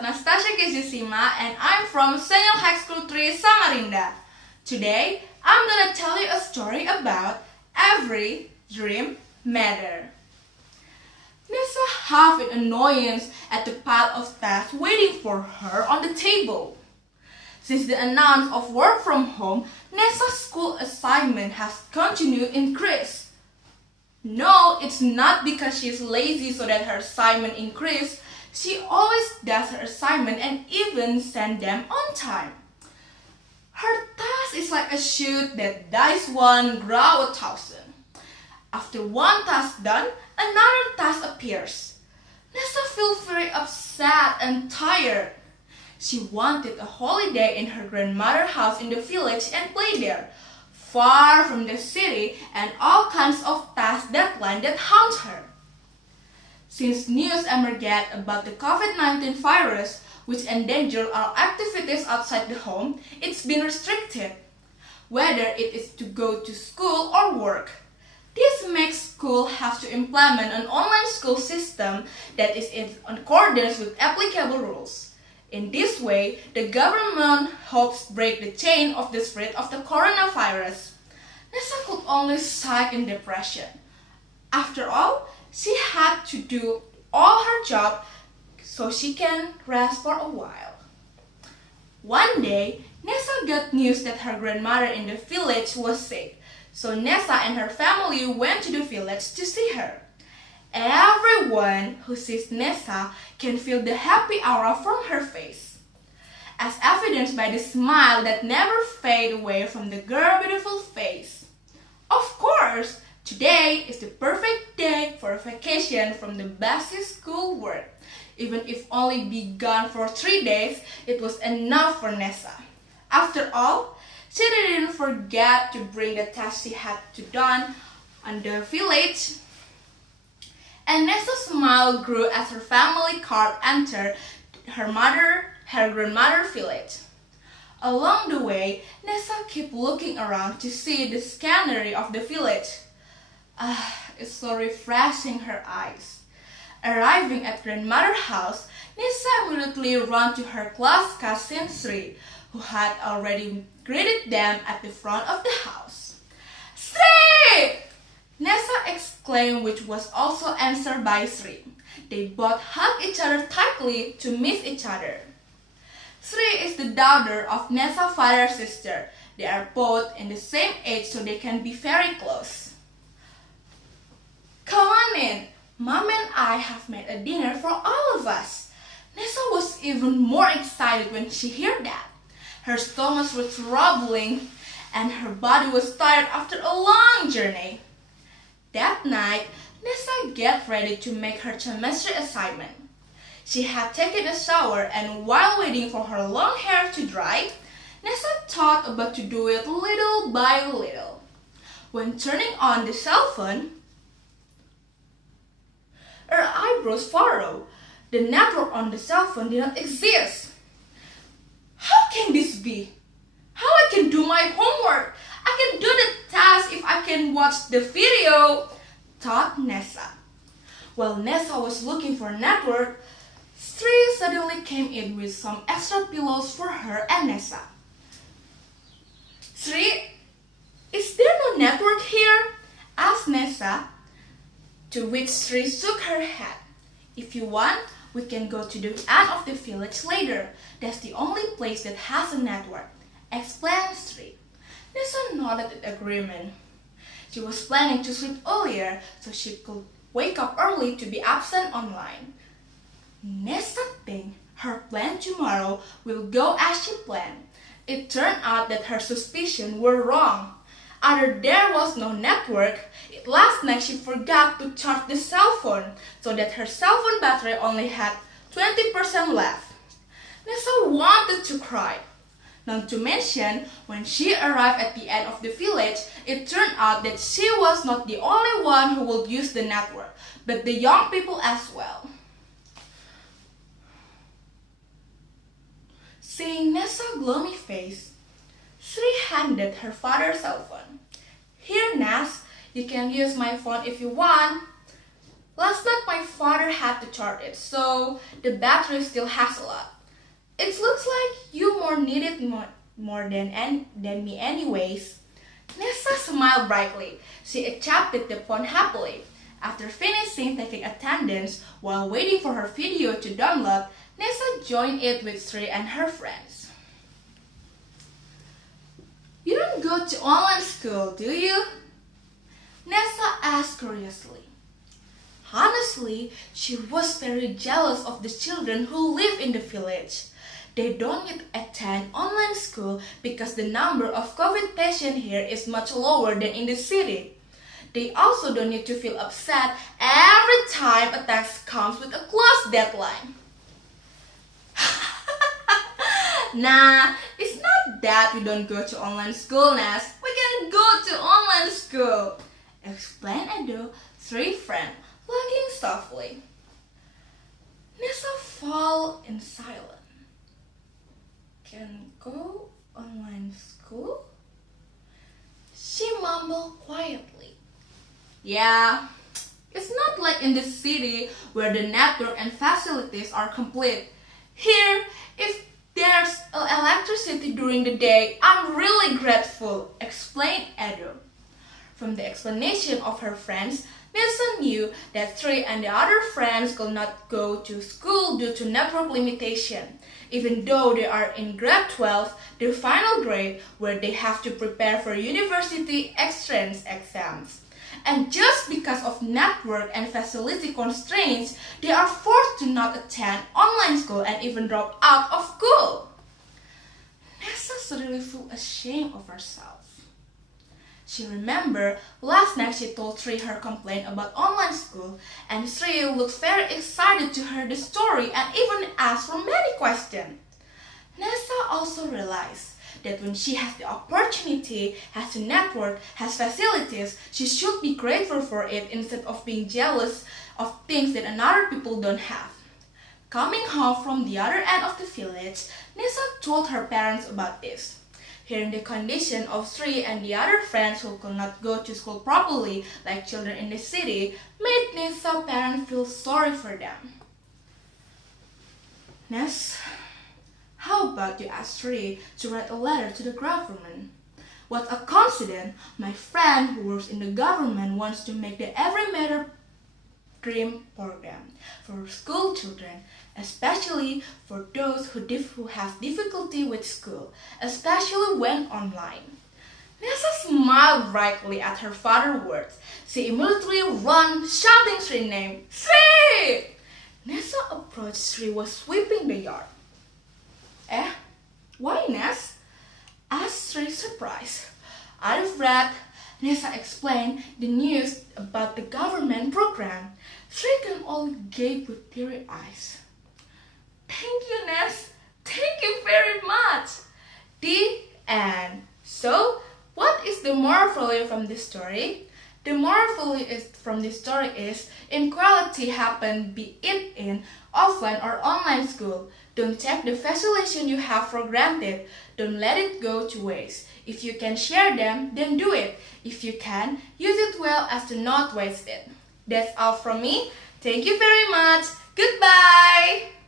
Anastasya, Kezia, Sima, and I'm from Senior High School 3, Samarinda. Today, I'm gonna tell you a story about Every Dream Matter. Nessa had an annoyance at the pile of tasks waiting for her on the table. Since the announcement of work from home, Nessa's school assignment has continued to increase. No, it's not because she's lazy so that her assignment increased. She always does her assignment and even sends them on time. Her task is like a shoot that dies one, grow 1,000. After one task done, another task appears. Nessa feels very upset and tired. She wanted a holiday in her grandmother's house in the village and play there, far from the city and all kinds of task deadlines that haunt her. Since news emerged about the COVID-19 virus, which endangered our activities outside the home, it's been restricted, whether it is to go to school or work. This makes school have to implement an online school system that is in accordance with applicable rules. In this way, the government hopes break the chain of the spread of the coronavirus. Nessa could only sigh in depression. After all, she had to do all her job so she can rest for a while. One day, Nessa got news that her grandmother in the village was sick, so Nessa and her family went to the village to see her. Everyone who sees Nessa can feel the happy aura from her face, as evidenced by the smile that never fades away from the girl's beautiful face. Of course, today is the perfect day for a vacation from the busy school work. Even if only be gone for 3 days, it was enough for Nessa. After all, she didn't forget to bring the task she had to done on the village. And Nessa's smile grew as her family car entered her grandmother's village. Along the way, Nessa kept looking around to see the scenery of the village. It's so refreshing her eyes. Arriving at grandmother's house, Nessa immediately ran to her class cousin Sri, who had already greeted them at the front of the house. Sri! Nessa exclaimed, which was also answered by Sri. They both hugged each other tightly to miss each other. Sri is the daughter of Nessa's father's sister. They are both in the same age, so they can be very close. Come on in. Mom and I have made a dinner for all of us. Nessa was even more excited when she heard that. Her stomach was rumbling and her body was tired after a long journey. That night, Nessa got ready to make her chemistry assignment. She had taken a shower and while waiting for her long hair to dry, Nessa thought about to do it little by little. When turning on the cell phone, her eyebrows furrowed. The network on the cell phone did not exist. How can this be? How I can do my homework? I can do the task if I can watch the video, thought Nessa. While Nessa was looking for a network, Sri suddenly came in with some extra pillows for her and Nessa. Sri, is there no network here? Asked Nessa, to which Sri shook her head. If you want, we can go to the end of the village later. That's the only place that has a network, explained Sri. Nessa nodded in agreement. She was planning to sleep earlier so she could wake up early to be absent online. Nessa thinks her plan tomorrow will go as she planned. It turned out that her suspicions were wrong. Either there was no network, last night she forgot to charge the cell phone, so that her cell phone battery only had 20% left. Nessa wanted to cry. Not to mention, when she arrived at the end of the village, it turned out that she was not the only one who would use the network, but the young people as well. Seeing Nessa's gloomy face, Sri handed her father's cell phone. Here, Nas, you can use my phone if you want. Last night my father had to charge it, so the battery still has a lot. It looks like you need it more than me anyways. Nessa smiled brightly. She accepted the phone happily. After finishing taking attendance while waiting for her video to download, Nessa joined it with Sri and her friends. You don't go to online school, do you? Nessa asked curiously. Honestly, she was very jealous of the children who live in the village. They don't need to attend online school because the number of COVID patients here is much lower than in the city. They also don't need to feel upset every time a test comes with a close deadline. Nah, it's not that we don't go to online school, Ness. We can go to online school, explained Edo, three friends, laughing softly. Nessa fell in silence. Can go online school? She mumbled quietly. Yeah, it's not like in the city where the network and facilities are complete. Here, if there's electricity during the day, I'm really grateful, explained Edo. From the explanation of her friends, Nessa knew that Sri and the other friends could not go to school due to network limitation, even though they are in grade 12, the final grade where they have to prepare for university entrance exams. And just because of network and facility constraints, they are forced to not attend online school and even drop out of school. Nessa suddenly felt ashamed of herself. She remembered last night she told Sri her complaint about online school, and Sri looked very excited to hear the story and even asked for many questions. Nessa also realized that when she has the opportunity, has a network, has facilities, she should be grateful for it instead of being jealous of things that other people don't have. Coming home from the other end of the village, Nessa told her parents about this. Hearing the condition of Sri and the other friends who could not go to school properly like children in the city made Nessa's parents feel sorry for them. Ness, how about you ask Sri to write a letter to the government? What a coincidence! My friend who works in the government wants to make the Every Matter Dream program for school children, especially for those who have difficulty with school, especially when online. Nessa smiled brightly at her father's words. She immediately ran, shouting Sri's name. Sri! Nessa approached Sri was sweeping the yard. Why, Ness? Asked Sri, surprised. Out of breath, Nessa explained the news about the government program. Sri can only gape with teary eyes. Thank you, Ness. Thank you very much. The end. So, what is the moral value from this story? The moral value from this story is inequality happen be it in offline or online school. Don't take the facilitation you have for granted. Don't let it go to waste. If you can share them, then do it. If you can, use it well as to not waste it. That's all from me. Thank you very much. Goodbye.